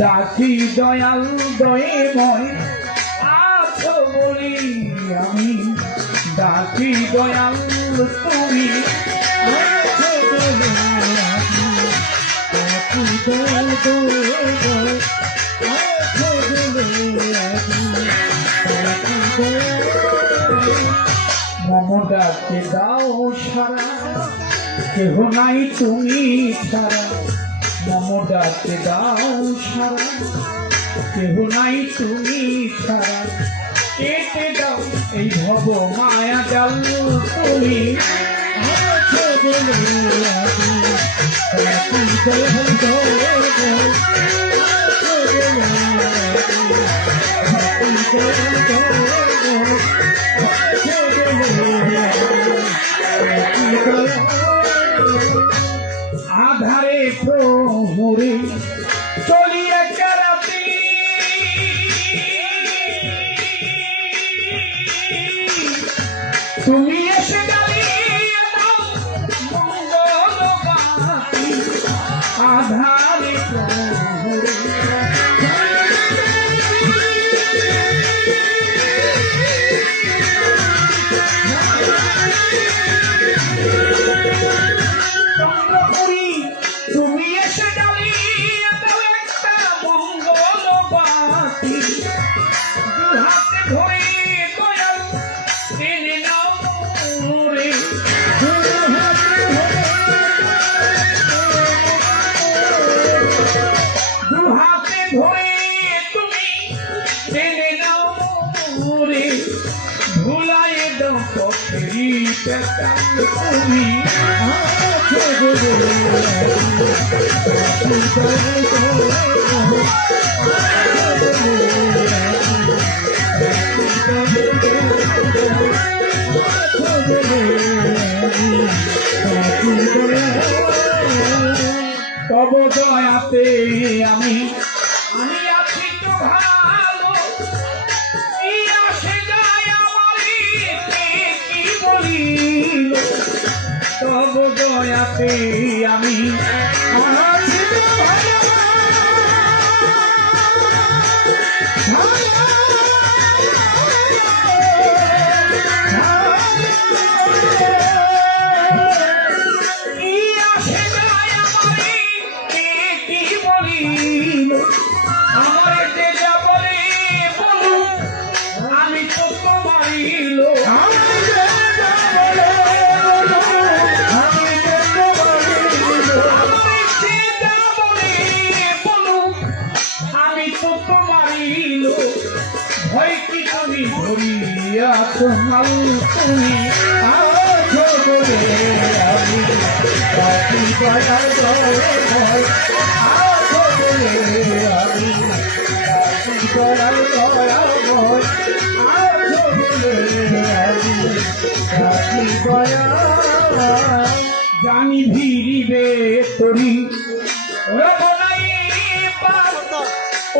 ডাকি দয়াল দয়াময় আছো বলি আমি, ডাকি দয়াল তুমি আছো বলি আমি, ডাকি দয়াল দয়াময় আছো বলি আমি, ডাকি দয়াল মম ডাকে দাও সারা, কেহ নাই তুমি ছাড়া, মম ডাকে দাও সারা, কেহ নাই তুমি ছাড়া, কেটে দাও এই ভব মায়া জাল তুমি আছো বলে আমি, ডাকি দয়াল দয়াময় আছো বলে আমি, ডাকি দয়াল দয়াময় আছো বলে আমি, আধারে প্রহরে চলি এক রাতি, তুমি এসে জ্বালিয়ে দাও মঙ্গল বাতি, আধারে প্রহরে ভুলাইয়ে দাও পথেরি তুমি আছো বলে তব দয়াতে আমি আছি তো ভালো, তব দয়াতে আমি আছি তো ভালো, আমার দেয়া বলে বলু আমি তো তোমারিল, ভয় কি তুমি ধরিয়াছ মাল তুমি আছো বলে আমি, ডাকি দয়াল দয়াময় আছো বলে আমি, ডাকি দয়াল দয়াময় আছো বলে আমি, ডাকি দয়াল জানি ভিড়িবে তরি রবনাই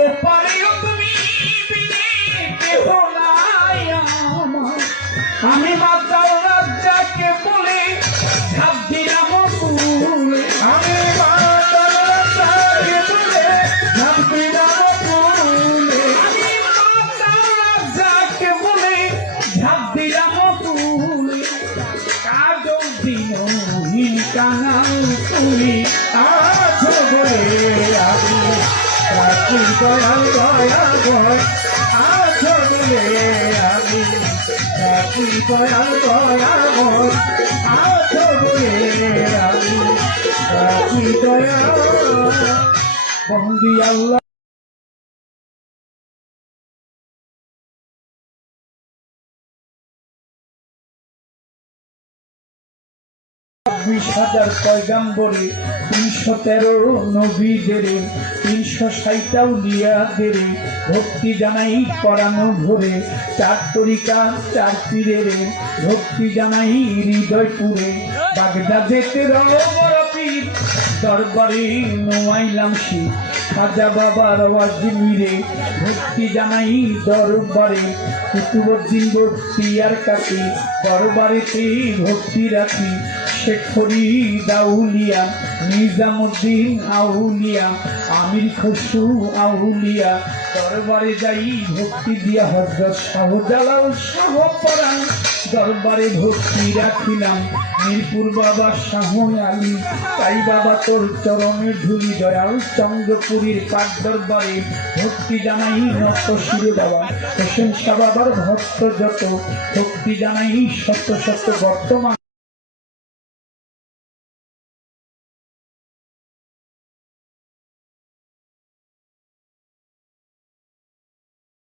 ও পারিও তুমি আমি মাতাল রাজ্জাকে বলে ঝাঁপ দিলাম পুলে, আমি মাতাল রাজ্জাকে বলে ঝাঁপ দিলাম পুলে, আমি মাতাল রাজ্জাকে বলে ঝাঁপ দিলাম পুলে, কাজল দিনহীন কাঙাল তুমি আছো বলে আমি, ডাকি দয়াল দয়াময় আছো বলে আমি, ডাকি দয়াল দয়াময় আছো বলে আমি, ডাকি দয়াল বন্দি আল্লাহ। হাজার পয়গাম্বরে 313 নবীদের 360 আউলিয়াদের ভক্তি জানাই পরানো ভরে, 4 তরিকা 4 পীরের ভক্তি জানাই হৃদয় পুরে, বাগদাদেতে রঙবর পীর দরবারে নোয়াইলাম শি, খাজা বাবার ওয়াজিমিরে ভক্তি জানাই দরবারে, কুতুবুদ্দিন বখতিয়ার কাছে দরবারেতে ভক্তি রাখি, শেখরি দাউলিয়া, নিজামুদ্দিন আউলিয়া, আমির খসরু আউলিয়া, দরবারে যাই ভক্তি দিয়া হযরত শাহজালাল শাহ পরাণ, দরবারে ভক্তি রাখিলাম মিরপুর বাবা শাহ আলী, তাই বাবা তোর চরণে ধুলি দয়াল চন্দ্রপুরীর পাক দরবারে ভক্তি জানাই নত শিরে বাবা, হোসেন শাহ বাবার ভক্ত যত ভক্তি জানাই শত শত বর্তমান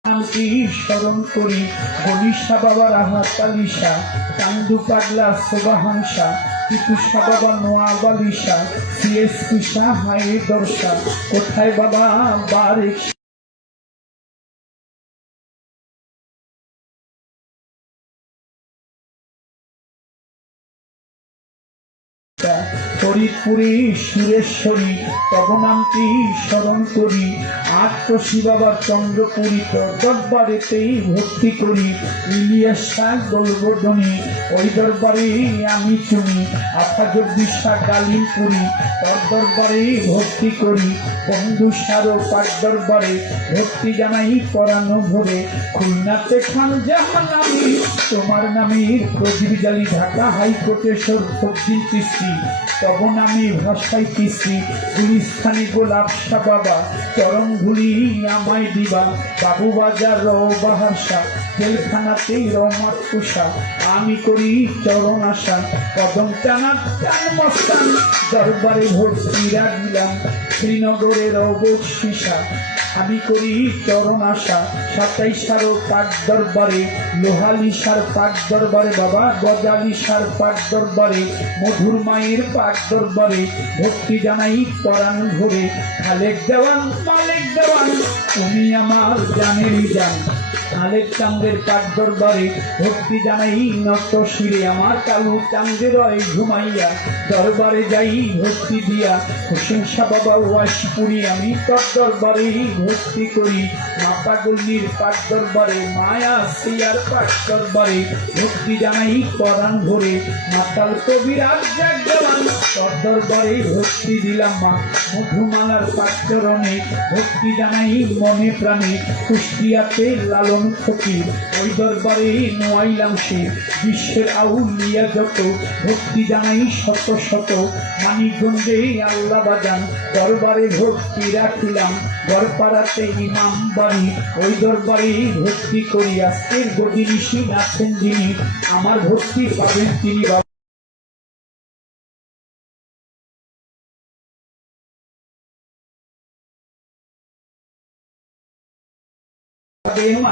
নামটি স্মরণ করি, বনিশা বাবার আহাত আলিশা, কান্দু পাগলা সোবাহাংসা, টিপুষা বাবা নোয়াব আলিশা, সিএসপি শাহ হায় দর্শা, কোথায় বাবা বারেক ফরিদপুরে সুরেশ্বরী, তব নামটি স্মরণ করি, আটকশি বাবার চন্দ্রপুরী দরবারেতেই ভক্তি করি, ইলিয়াস শাহ গোলবর্ধনী ওই দরবারে আমি চুনি, আফাজুদ্দিন শাহ গালিমপুরি তোর দরবারে ভক্তি করি, বন্ধু সারো পাক দরবারে ভক্তি জানাই পরানো ভরে, খুলনাতে খান জাহান আমি তোমার নামের প্রদীপ জালি, ঢাকা হাইকোর্টে সরফুদ্দিন চিশতি তব নামে ভাষায় কিস্তি, গুলিস্থানে গোলাপ শাহ বাবা চরণ ধুলি আমায় দিবা, বাবু বাজার বাহার শাহ জেলখানাতে রহমত কুষা, আমি করি চরণ আশা কদম টানা টান মস্তান, দরবারে ভর্তি রাখলাম শ্রীনগরের অবশিসা, আমি করি চরণ আশা 27 পাক দরবারে, লোহালিশার পাক দরবারে বাবা, গজালিশার পাক দরবারে, মধুর মায়ের পাক দরবারে ভক্তি জানাই পরাণ ভরে, খালেক দেওয়ান মালেক দেওয়ান তুমি আমার জানেরই জান, খালেক চাঁদের পাক দরবারে ভক্তি জানাই নত শিরে, আমার কালু চাঁদের রয় ঘুমাইয়া দরবারে যাই ভক্তি দিয়া, হোসেন শাহ বাবা ওয়াশপুরি আমি তোর দরবারে ভক্তি করি, মাপাগল্লির পাক দরবারে মায়া সিয়ার পাক দরবারে ভক্তি জানাই পরাণ ভরে, মাতাল কবির আজ্ঞা দেওয়ান তোর দরবারে ভক্তি দিলাম মা, মধুমালার পাক চরণে ভক্তি জানাই মনে প্রাণে, কুষ্টিয়াতে লালন ফকির ওই দরবারে নোয়াইলাম সে, বিশ্বের আউলিয়া যত ভক্তি জানাই শত শত, মানিকগঞ্জে আল্লাহ বাজান দরবারে ভক্তি রাখিলাম, গড়পাড়াতে ইমাম বাড়ি ওই দরবারে ভক্তি করি, আজকের গদিনিশী আছেন যিনি আমার ভক্তি পাবেন তিনি বাবা।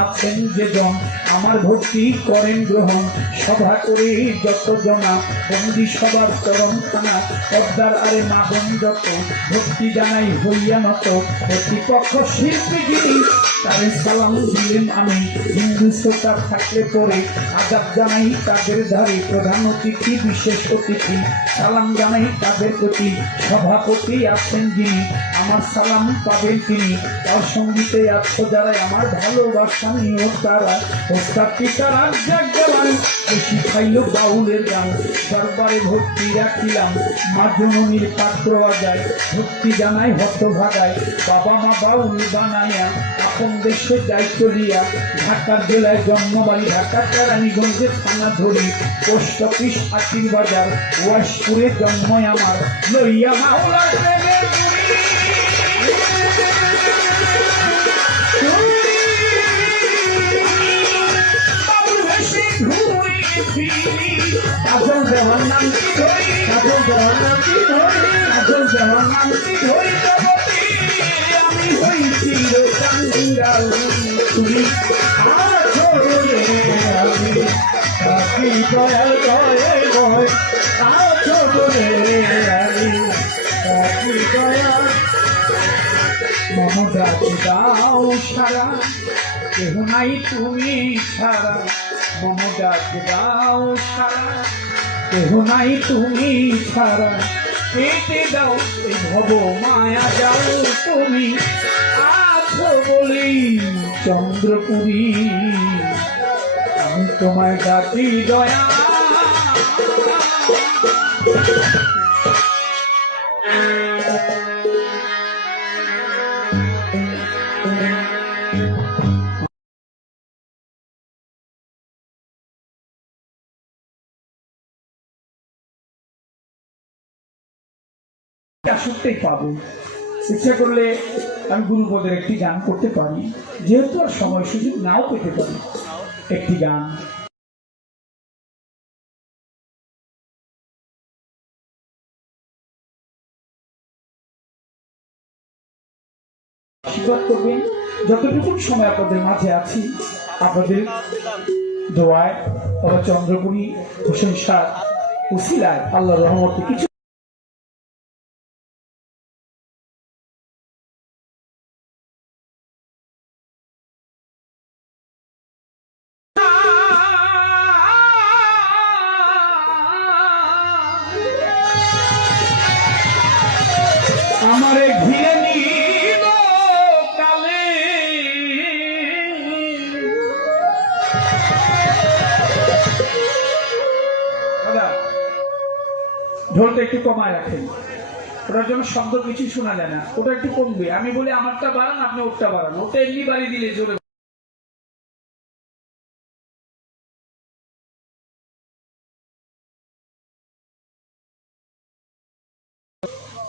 আছেন যেজন আমার ভক্তি করেন গ্রহণ, সভা করে যত জনা বন্দি সবার চরম খানা, পদ্মার আরে মাগন যত ভক্তি জানাই হইয়া নত, প্রতিপক্ষ শিল্পী যিনি তারে সালাম দিলেন আমি, হিন্দু শ্রোতা থাকলে পরে আদাব জানাই তাদের ধারে, প্রধান অতিথি বিশেষ অতিথি সালাম জানাই তাদের প্রতি, সভাপতি আছেন যিনি আমার সালাম পাবেন তিনি, তার সঙ্গীতে আছো যারা আমার ভালোবাসা নিয়ে তারা, ওস্তাদ পিতারা জাগ দেওয়ান বেশি খাইল বাউলের গান, দরবারে ভক্তি রাখিলাম মা জননীর পাত্র বাজায়, ভক্তি জানাই হত ভাগায়, বাবা মা বাউল বানাইয়া আপন দেশে যাই চলিয়া, ঢাকা জেলায় জন্মবাড়ি, ঢাকা কেরানীগঞ্জে থানা ধরি, পোস্ট অফিস আশির বাজার, ওয়াশপুরে জন্ম আমার, লইয়া মাওলার প্রেমের আসল দেওয়ার নামটি ধরি, আসল দেওয়ার নামটি ধরি, আসল দেওয়ার নামটি ধরি, আমি হইছি কাঙ্গাল তুমি আছো রে, আমি কাকি দয়াল দয়ে ভয় আছো রে, আমি কাকি দয়াল মমদাত দাও সারা, কেহ নাই তুমি ছাড়া, মমদাত দাও সারা, কেহ নাই তুমি ছাড়া, পেতে দাও এই ভব মায়া যাও তুমি আছো বলি চন্দ্রপুরী, আমি তোমায় ডাকি দয়া আসতেই পাবো। ইচ্ছা করলে আমি গুরুপদের একটি গান করতে পারি, যেহেতু আর সময় সুযোগ নাও পেতে পারি। একটি গান আশীর্বাদ করবেন। যতটুকু সময় আপনাদের মাঝে আছি, আপনাদের দোয়ায় বাবা চন্দ্রপুরী হোসেন শাহ উসিলায় আল্লাহর রহমতে কিছু আমারে ঘিরে নিল কালে, দাদা ঢোলটা একটু কমায় রাখেন, ওটার জন্য শব্দ কিছু শোনা যায় না, ওটা একটু কমবে। আমি বলি আমারটা বাড়ান, আপনি ওরটা বাড়ান, ওটা এমনি বাড়ি দিলে জোরে।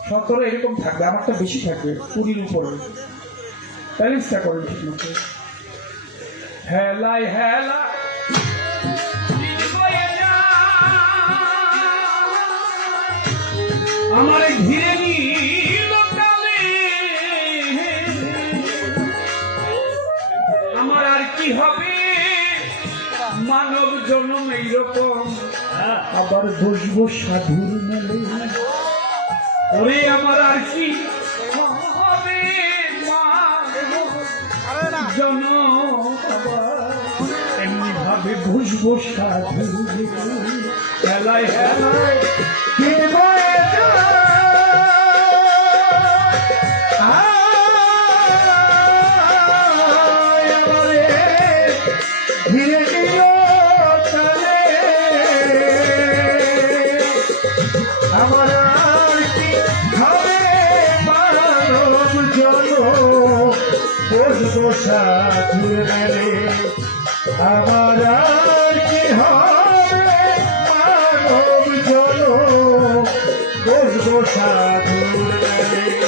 শতরা এরকম থাকবে, আমারটা বেশি থাকবে 20-র উপরে। ব্যালেন্সটা করেন ঠিক মতো। হেলাই হেলা আমার ঘিরে নিল কালে, আমার আর কি হবে মানব জন্ম এইরকম, আবার বসবো সাধুর মেলে। ওরে আমার আর কি হবে জন, এমনি ভাবে বসবো সাধুর হেলায় হেলায় ধীরে ধীরে আমার আর কি হবে মানব জন, বসবো সাধুর মেলে। আমার আর কি হবে মানব জন, বসবো সাধুর মেলে।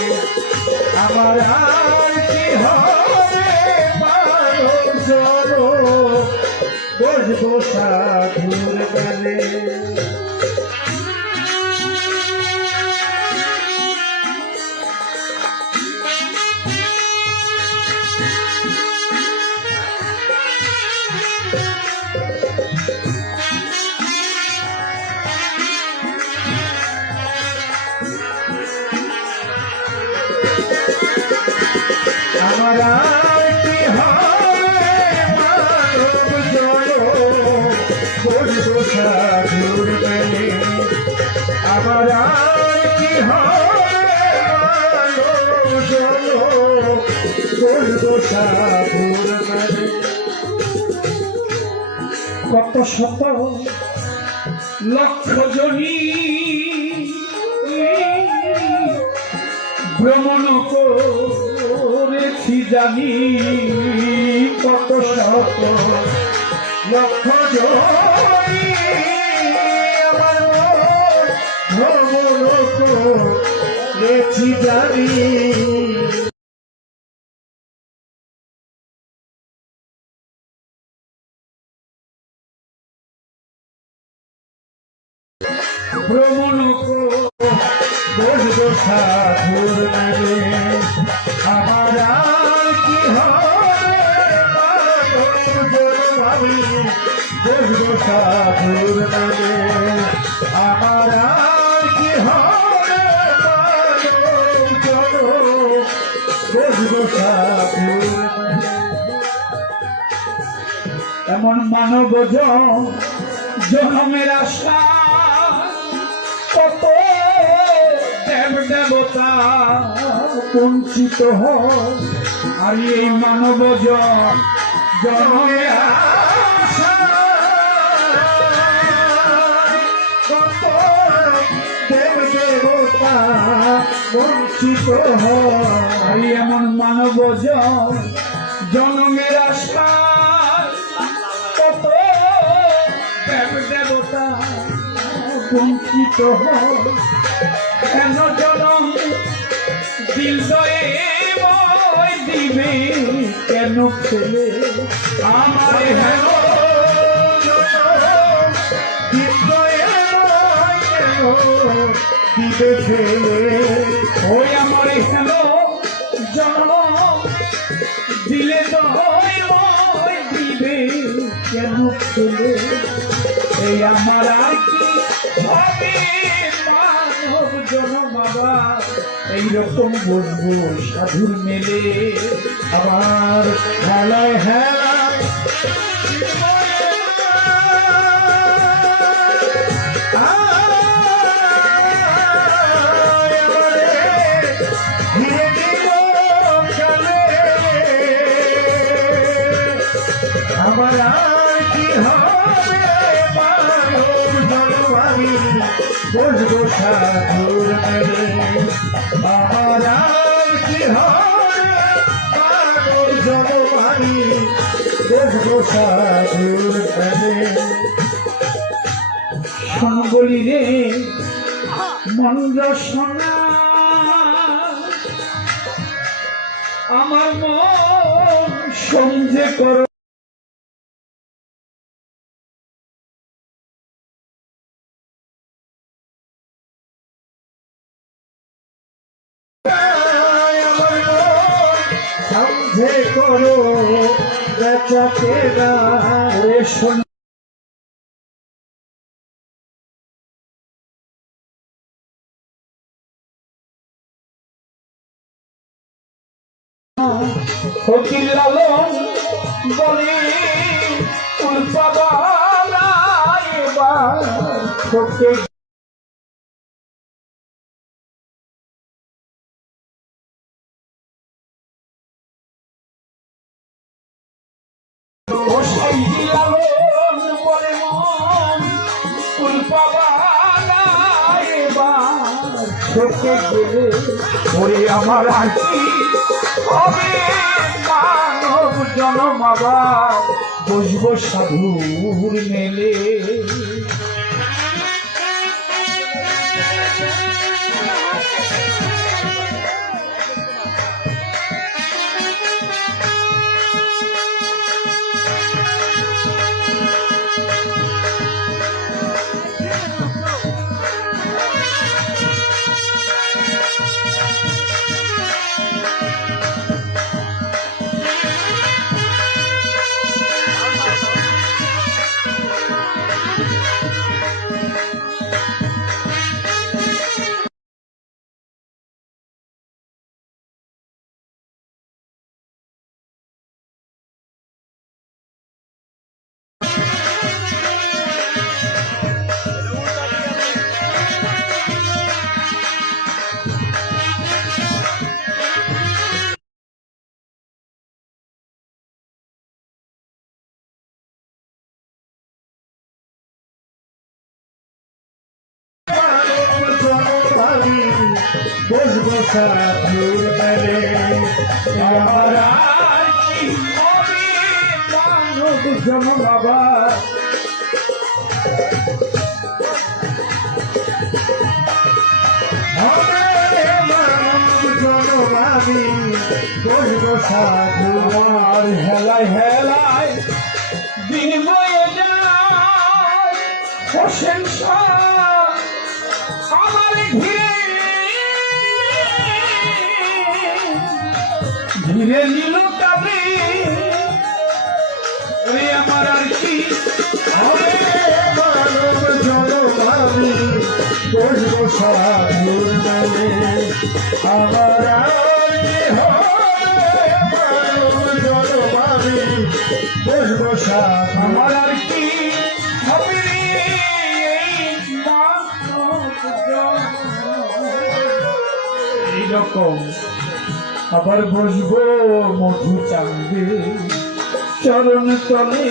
আমার আর কি হবে মানব জন, বসবো সাধুর মেলে। আমার আর কি হবে মানব জন, বসবো সাধুর মেলে। আমার আর কি হবে মানব জন, বসবো সাধুর মেলে। কত শত লক্ষ জনী ভ্রমণ করেছি জানি, কত শত লক্ষ জনী আমার ভ্রমণ করেছি জানি। ভ্রমণ বসবো সাধুর মেলে। আমার আর কি হবে মানব জন, আমি বসবো সাধুর মেলে। আমার আর কি হবে মানব জন, বসবো সাধুর মেলে। এমন মানব জনমের আশা, কত দেব দেবতা বঞ্চিত হয়, আর এই মানব জন্মের আশা, কত দেব দেবতা বঞ্চিত হয়। এমন মানব জন্মের আশা, কত দেব দেবতা বঞ্চিত হয়। কেন জনম দিল দয়ে বই দিবে কেন ফেলে আমার হেন দিল দয়ে বই কেন দিবে ফেলে ওই আমার হেন জন্ম দিলে দয়ে বই দিবে কেন ফেলে এই আমার আর কি হবে মানব জনম আবার এইরকম বসবো সাধুর মেলে আবার হেলায় হেলায় আমার আর কি হবে বসবো সাধুর মেলে আমার আর কি হবে জনমানি বসবো সাধুর মেলে শোন বলি রে মন্দ শোনা আমার মন সঞ্জে করো समझे करो बेचाके ना रे सुन फकीर लालन बोले उल्फा बाला एबार फकीर আমার আছি হবে মানব জনম আবার বসবো সাধুর মেলে বসবো সাধুর মেলে আমার আর কি হবে মানব জনম আবার হবে মানব জনম আমি বসবো সাধুর হেলায় হেলায় দিন বয়ে যায় হোসেন আমার ধীরে নিল তবে রে আমার আর কি হবে মানব জনমানি বসবো সাধুর মেলে আমার আর কি হবে মানব জনমানি বসবো সাধু আমার আর কি হবে এইরকম আবার বসবো মধু চাঁদে চরণ তলে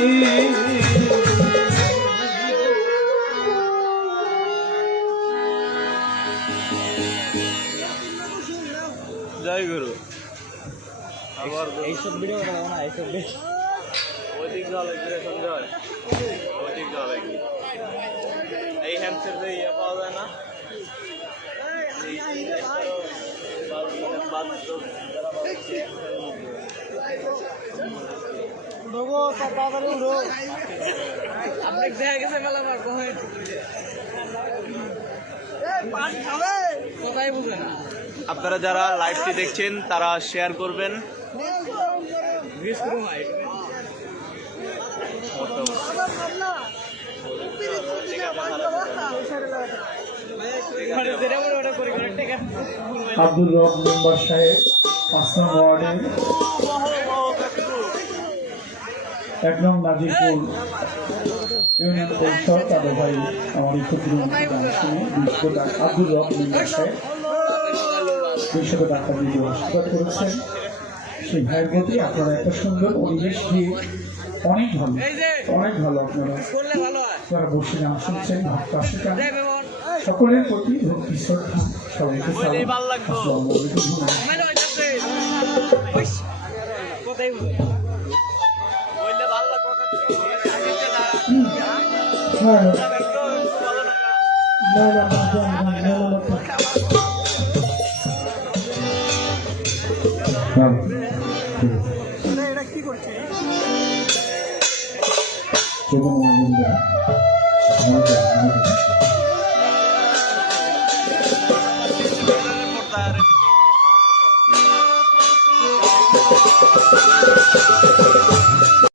জয় গুরু আবার এইসব ভিডিও বানাবো না এইসব ওইদিক যাওয়া লাগবে রে সঞ্জয় ওইদিক যাওয়া লাগবে এই হ্যান্ডসেট দিয়ে ইয়ে পাওয়া যায় না আপনি দেখা গেছে মেলা মার কোথায় কোথায় বুঝে না আপনারা যারা লাইভটি দেখছেন তারা শেয়ার করবেন। বিশ করুন ভাই আব্দুল রব মেম্বার সাহেব 5 নং ওয়ার্ডের 1 নং নাজিরপুর ইউনিয়ন পরিষদ তাদের ভাই আমার এই ক্ষুদ্র আব্দুল রব মেম্বার সাহেব 200 টাকা দিয়ে আশীর্বাদ করেছেন। সেই ভাইয়ের প্রতি আপনারা একটা সুন্দর পরিবেশ দিয়ে অনেক ভালো আপনারা করলে ভালো হয় যারা বসে গান শুনছেন ভক্ত আশিকান সকলের প্রতি ভক্তি শ্রদ্ধা সবাইকে আসসালামু আলাইকুম। কোথায় বুঝে হ্যাঁ এটা কি করছে চলুন